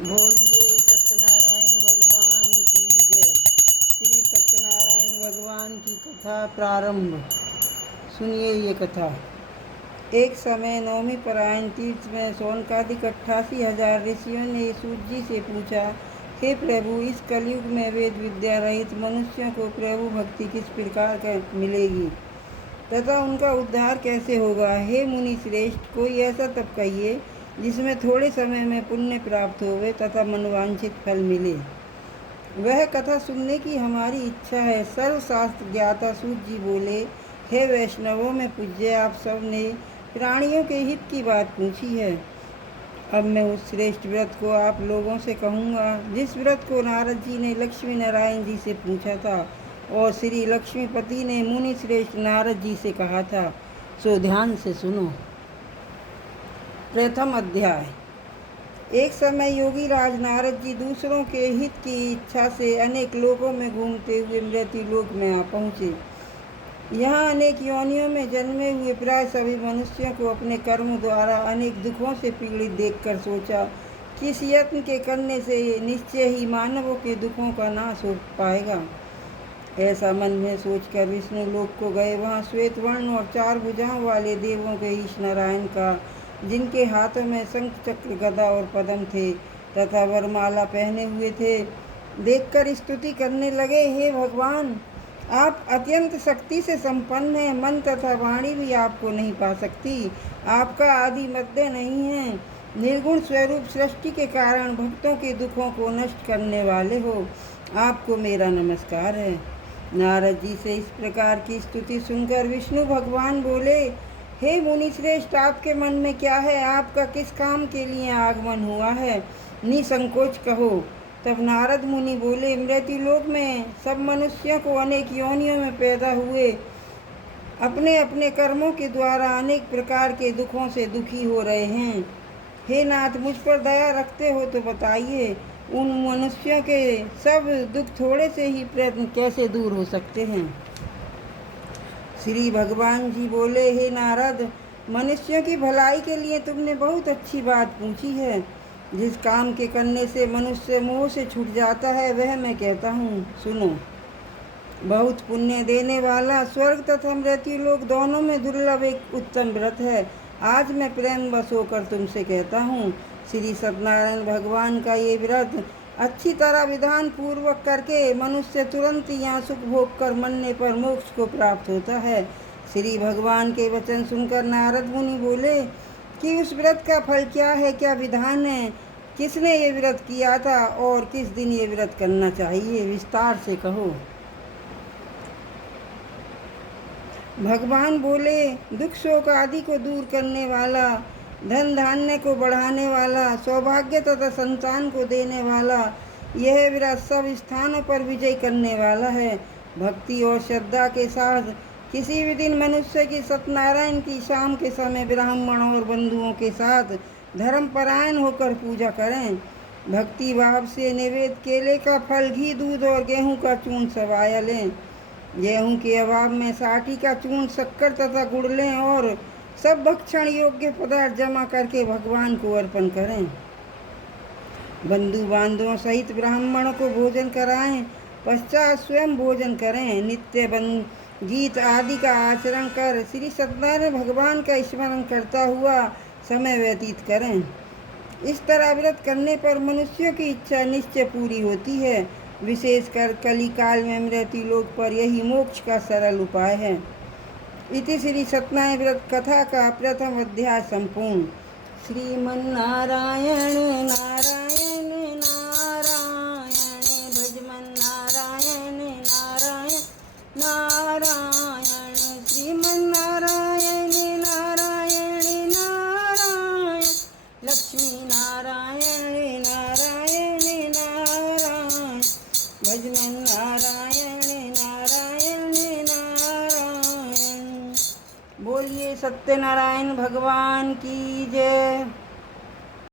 बोलिए सत्यनारायण भगवान की जय। श्री सत्यनारायण भगवान की कथा प्रारंभ। सुनिए ये कथा। एक समय नवमी परायण तीर्थ में सौनकादिक 88,000 ऋषियों ने सूत जी से पूछा, हे प्रभु, इस कलयुग में वेद विद्या रहित मनुष्यों को प्रभु भक्ति किस प्रकार कर मिलेगी तथा उनका उद्धार कैसे होगा। हे मुनि श्रेष्ठ, कोई ऐसा तप कहिए जिसमें थोड़े समय में पुण्य प्राप्त होवे तथा मनवांछित फल मिले। वह कथा सुनने की हमारी इच्छा है। सर्वशास्त्र ज्ञाता सूत जी बोले, हे वैष्णवों में पूज्य, आप सब ने प्राणियों के हित की बात पूछी है। अब मैं उस श्रेष्ठ व्रत को आप लोगों से कहूँगा जिस व्रत को नारद जी ने लक्ष्मी नारायण जी से पूछा था और श्री लक्ष्मीपति ने मुनि श्रेष्ठ नारद जी से कहा था। सो ध्यान से सुनो। प्रथम अध्याय। एक समय योगी राज नारद जी दूसरों के हित की इच्छा से अनेक लोकों में घूमते हुए मृत्यु लोक में आ पहुँचे। यहाँ अनेक योनियों में जन्मे हुए प्राय सभी मनुष्यों को अपने कर्म द्वारा अनेक दुखों से पीड़ित देखकर सोचा कि इस यत्न के करने से निश्चय ही मानवों के दुखों का नाश हो पाएगा। ऐसा मन में सोचकर विष्णु लोक को गए। वहाँ श्वेत वर्ण और 4 भुजाओं वाले देवों के ईश नारायण का, जिनके हाथों में शंख चक्र गदा और पद्म थे तथा वरमाला पहने हुए थे, देखकर स्तुति करने लगे। हे भगवान, आप अत्यंत शक्ति से संपन्न हैं। मन तथा वाणी भी आपको नहीं पा सकती। आपका आदि मध्य नहीं है। निर्गुण स्वरूप सृष्टि के कारण भक्तों के दुखों को नष्ट करने वाले हो। आपको मेरा नमस्कार है। नारद जी से इस प्रकार की स्तुति सुनकर विष्णु भगवान बोले, हे मुनि श्रेष्ठ, आपके मन में क्या है? आपका किस काम के लिए आगमन हुआ है? निसंकोच कहो। तब नारद मुनि बोले, मृत्युलोक में सब मनुष्यों को अनेक योनियों में पैदा हुए अपने अपने कर्मों के द्वारा अनेक प्रकार के दुखों से दुखी हो रहे हैं। हे नाथ, मुझ पर दया रखते हो तो बताइए, उन मनुष्यों के सब दुख थोड़े से ही प्रयत्न कैसे दूर हो सकते हैं? श्री भगवान जी बोले, हे नारद, मनुष्यों की भलाई के लिए तुमने बहुत अच्छी बात पूछी है। जिस काम के करने से मनुष्य मोह से छूट जाता है वह मैं कहता हूँ, सुनो। बहुत पुण्य देने वाला स्वर्ग तथा मृत्यु लोक दोनों में दुर्लभ एक उत्तम व्रत है। आज मैं प्रेम बस होकर तुमसे कहता हूँ। श्री सत्यनारायण भगवान का ये व्रत अच्छी तरह विधान पूर्वक करके मनुष्य तुरंत यहाँ सुख भोग कर मरने पर मोक्ष को प्राप्त होता है। श्री भगवान के वचन सुनकर नारद मुनि बोले कि उस व्रत का फल क्या है, क्या विधान है, किसने ये व्रत किया था और किस दिन ये व्रत करना चाहिए, विस्तार से कहो। भगवान बोले, दुख शोक आदि को दूर करने वाला, धन धान्य को बढ़ाने वाला, सौभाग्य तथा संतान को देने वाला, यह व्रत सब स्थानों पर विजय करने वाला है। भक्ति और श्रद्धा के साथ किसी भी दिन मनुष्य की सत्यनारायण की शाम के समय ब्राह्मण और बंधुओं के साथ धर्मपरायण होकर पूजा करें। भक्ति भाव से निवेद केले का फल, घी, दूध और गेहूं का चूर्ण सवाया लें। गेहूं के अभाव में साठी का चूर्ण, शक्कर तथा गुड़ लें और सब भक्षण योग्य पदार्थ जमा करके भगवान को अर्पण करें। बंधु बांधवों सहित ब्राह्मणों को भोजन कराएं, पश्चात स्वयं भोजन करें। नित्य गीत आदि का आचरण कर श्री सत्यनारायण भगवान का स्मरण करता हुआ समय व्यतीत करें। इस तरह व्रत करने पर मनुष्यों की इच्छा निश्चय पूरी होती है। विशेषकर कली काल में मृत्यु लोक पर यही मोक्ष का सरल उपाय है। इति श्री सत्यनारायण व्रत कथा का प्रथम अध्याय संपूर्ण। श्रीमन्नारायण नारायण नारायण, भजमन नारायण नारायण नारायण, श्रीमन्नारायण नारायण नारायण, लक्ष्मी नारायण नारायण नारायण, भजमन नारायण नारायण नारायण। बोलिए सत्यनारायण भगवान की जय।